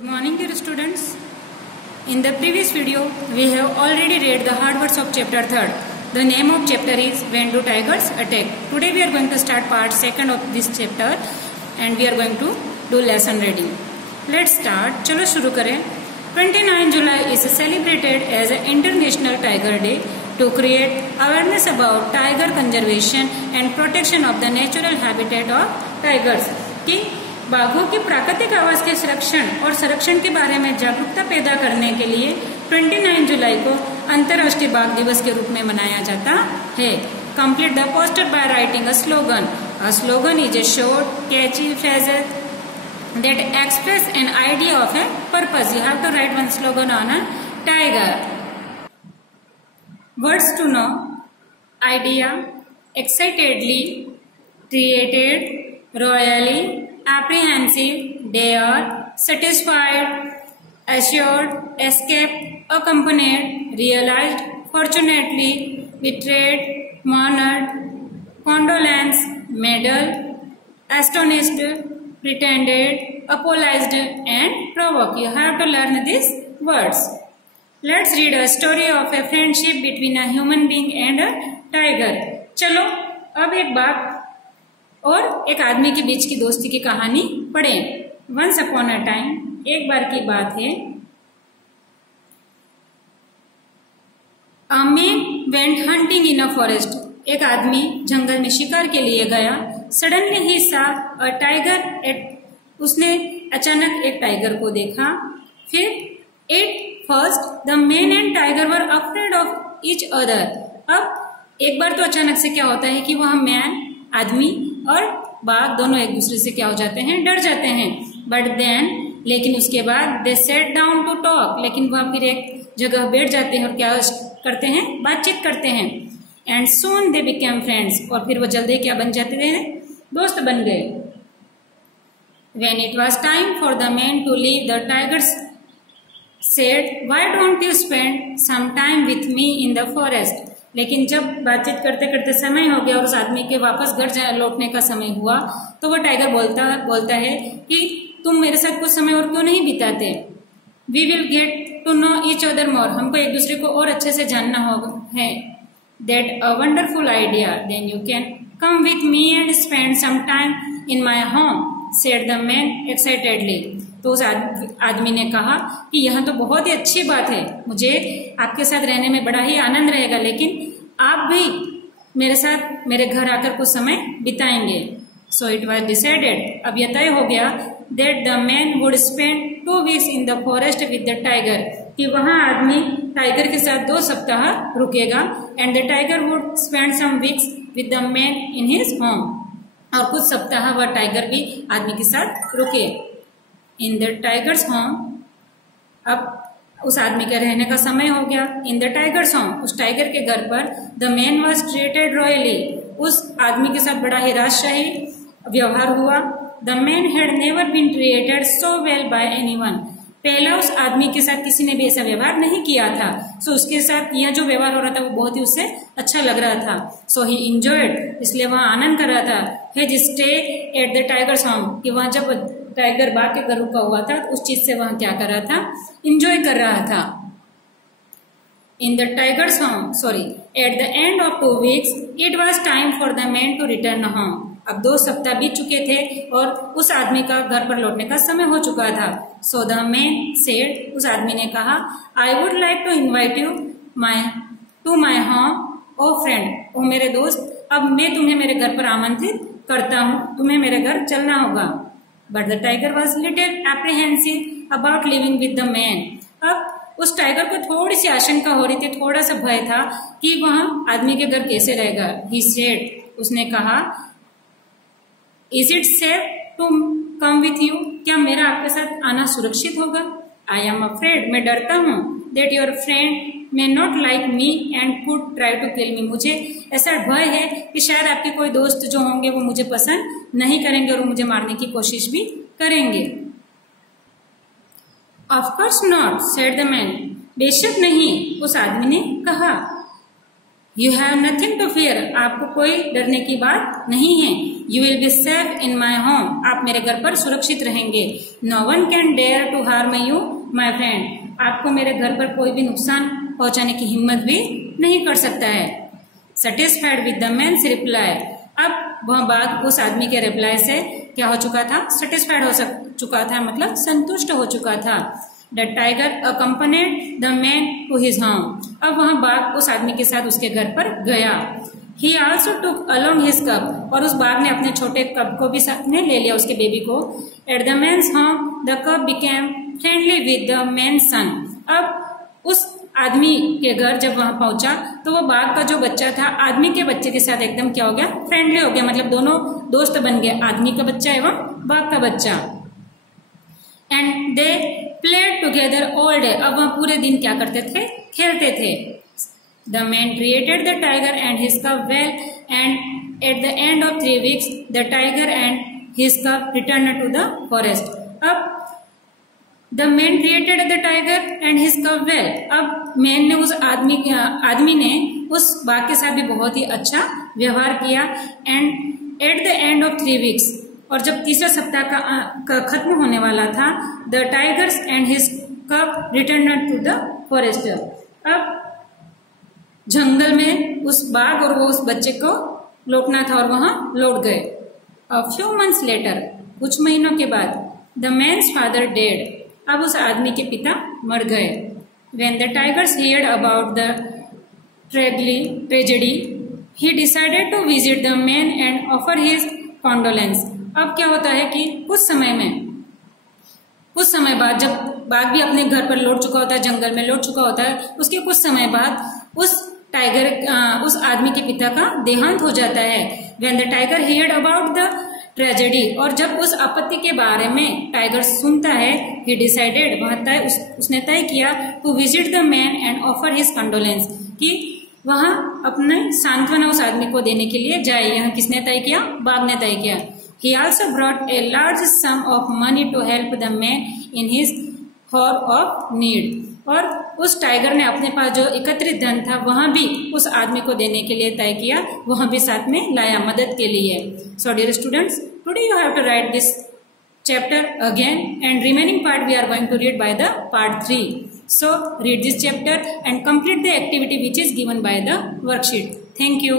Good morning, dear students. In the previous video, we have already read the hard words of chapter 3rd. The name of chapter is When Do Tigers Attack? Today we are going to start part 2nd of this chapter and we are going to do lesson reading. Let's start. चलो शुरू करें. 29 July is celebrated as an International Tiger Day to create awareness about tiger conservation and protection of the natural habitat of tigers. कि बाघों की प्राकृतिक आवास के संरक्षण के बारे में जागरूकता पैदा करने के लिए 29 जुलाई को अंतर्राष्ट्रीय बाघ दिवस के रूप में मनाया जाता है. Complete the poster by writing a slogan. A slogan is a short catchy phrase that express an idea of a purpose. You have to write one slogan on a tiger. Words to know: idea, excitedly, created, royally, apprehensive, dare, satisfied, assured, escape, accompanied, realized, fortunately, betrayed, mourned, condolence, medal, astonished, pretended, apologized, and provoke. You have to learn these words. Let's read a story of a friendship between a human being and a tiger. चलो अब एक बाघ और एक आदमी के बीच की दोस्ती की कहानी पढ़ें. Once upon a time, एक बार की बात है. A man went hunting in a forest. एक आदमी जंगल में शिकार के लिए गया. Suddenly he saw a tiger. उसने अचानक एक टाइगर को देखा. फिर at first the man and tiger were afraid of each other. अब एक बार तो अचानक से क्या होता है कि वह मैन आदमी और बाघ दोनों एक दूसरे से क्या हो जाते हैं, डर जाते हैं. बट देन लेकिन उसके बाद दे सेट डाउन टू टॉक. लेकिन वह फिर एक जगह बैठ जाते हैं और क्या करते हैं, बातचीत करते हैं. And soon they became friends. और फिर वो जल्दी क्या बन जाते हैं, दोस्त बन गए. When it was time for the man to leave, the tigers said, "Why don't you spend some time with me in the forest?" लेकिन जब बातचीत करते करते समय हो गया और उस आदमी के वापस घर लौटने का समय हुआ तो वो टाइगर बोलता है कि तुम मेरे साथ कुछ समय और क्यों नहीं बिताते. We will get to know each other more. हमको एक दूसरे को और अच्छे से जानना होगा है. That a wonderful idea. Then you can come with me and spend some time in my home, said the man excitedly. तो उस आदमी ने कहा कि यह तो बहुत ही अच्छी बात है, मुझे आपके साथ रहने में बड़ा ही आनंद रहेगा, लेकिन आप भी मेरे साथ मेरे घर आकर कुछ समय बिताएंगे. So it was decided. अब यह तय हो गया that the man would spend 2 weeks in the forest with the tiger. कि वहाँ आदमी टाइगर के साथ 2 सप्ताह रुकेगा. And the tiger would spend some weeks with the man in his home. और कुछ सप्ताह वह टाइगर भी आदमी के साथ रुके. In the tiger's home. अब उस आदमी के रहने का समय हो गया. In the tiger's home. उस टाइगर के घर पर the man was treated royally. उस आदमी के साथ बड़ा ही राजशाही व्यवहार हुआ. The man had never been treated so well by anyone. पहला उस आदमी के साथ किसी ने भी ऐसा व्यवहार नहीं किया था. सो उसके साथ यह जो व्यवहार हो रहा था वो बहुत ही उससे अच्छा लग रहा था. सो ही इंजॉयड. इसलिए वह आनंद कर रहा था. His stay at the tiger's home. कि वहां जब टाइगर बाघ के घर रुका हुआ था तो उस चीज से वह क्या कर रहा था, इंजॉय कर रहा था. In the tiger's home at the end of 2 weeks it was time for the man to return home. अब 2 सप्ताह बीत चुके थे और उस आदमी का घर पर लौटने का समय हो चुका था. So the man said. उस आदमी ने कहा, I would like to invite you to my home O friend. ओ मेरे दोस्त, अब मैं तुम्हें मेरे घर पर आमंत्रित करता हूँ, तुम्हें मेरे घर चलना होगा. But the tiger was little apprehensive about living with the man. अब उस टाइगर को थोड़ी सी आशंका हो रही थी, थोड़ा सा भय था कि वह आदमी के घर कैसे रहेगा. He said. उसने कहा, is it safe to come with you. क्या मेरा आपके साथ आना सुरक्षित होगा. I am afraid. मैं डरता हूँ. That your friend may not like me and could try to kill me. मुझे ऐसा भय है कि शायद आपके कोई दोस्त जो होंगे वो मुझे पसंद नहीं करेंगे और मुझे मारने की कोशिश भी करेंगे. Of course not, said the man. बेशक नहीं, उस आदमी ने कहा. You have nothing to fear, आपको कोई डरने की बात नहीं है। You will be safe in my home, आप मेरे घर पर सुरक्षित रहेंगे। No one can dare to harm you my friend, आपको मेरे घर पर कोई भी नुकसान पहुंचाने की हिम्मत भी नहीं कर सकता है। Satisfied with the man's reply, अब वह बात उस आदमी के रिप्लाई से क्या हो चुका था, सेटिस्फाइड हो चुका था, मतलब संतुष्ट हो चुका था। The tiger accompanied the man to his home, अब वह बाघ उस आदमी के साथ उसके घर पर गया। He also took along his cup, और उस बाघ ने अपने छोटे कप को भी साथ में ले लिया, उसके बेबी को। At the man's home the cub became friendly with the man's son, अब उस आदमी के घर जब वहां पहुंचा तो वो बाघ का जो बच्चा था आदमी के बच्चे के साथ एकदम क्या हो गया, फ्रेंडली हो गया, मतलब दोनों दोस्त बन गए, आदमी का बच्चा एवं बाघ का बच्चा। And they played together all day, अब वह पूरे दिन क्या करते थे, खेलते थे। The man created the tiger and his cub well, and at the end of 3 weeks the tiger and his cub return to the forest. अब the man created the tiger and his cub well, अब man ने उस आदमी ने उस बाघ के साथ भी बहुत ही अच्छा व्यवहार किया। And at the end of 3 weeks, और जब तीसरा सप्ताह का खत्म होने वाला था, the tiger's and his cub return to the forest, अब जंगल में उस बाघ और वो उस बच्चे को लौटना था और वहां लौट गए। अ फ्यू मंथ्स लेटर, कुछ महीनों के बाद, द मैन्स फादर डेड, अब उस आदमी के पिता मर गए। When the tigers heard about the tragedy, he decided to visit the man and offer his condolence. अब क्या होता है कि कुछ समय बाद जब बाघ भी अपने घर पर लौट चुका होता है, जंगल में लौट चुका होता है, उसके कुछ समय बाद उस आदमी के पिता का देहांत हो जाता है। When the tiger heard about the tragedy, और जब उस आपत्ति के बारे में टाइगर सुनता है, ही डिसाइडेड, उसने तय किया, to visit the man and offer his condolence, कि वहां अपने सांत्वना उस आदमी को देने के लिए जाए। यह किसने तय किया, बाघ ने तय किया। He also brought a large sum of money to help the man in his hour of need, और उस टाइगर ने अपने पास जो एकत्रित धन था वहां भी उस आदमी को देने के लिए तय किया, वहां भी साथ में लाया मदद के लिए। So dear students, today you have to write this chapter again, and remaining part we are going to read by the part 3. So read this chapter and complete the activity which is given by the worksheet. Thank you.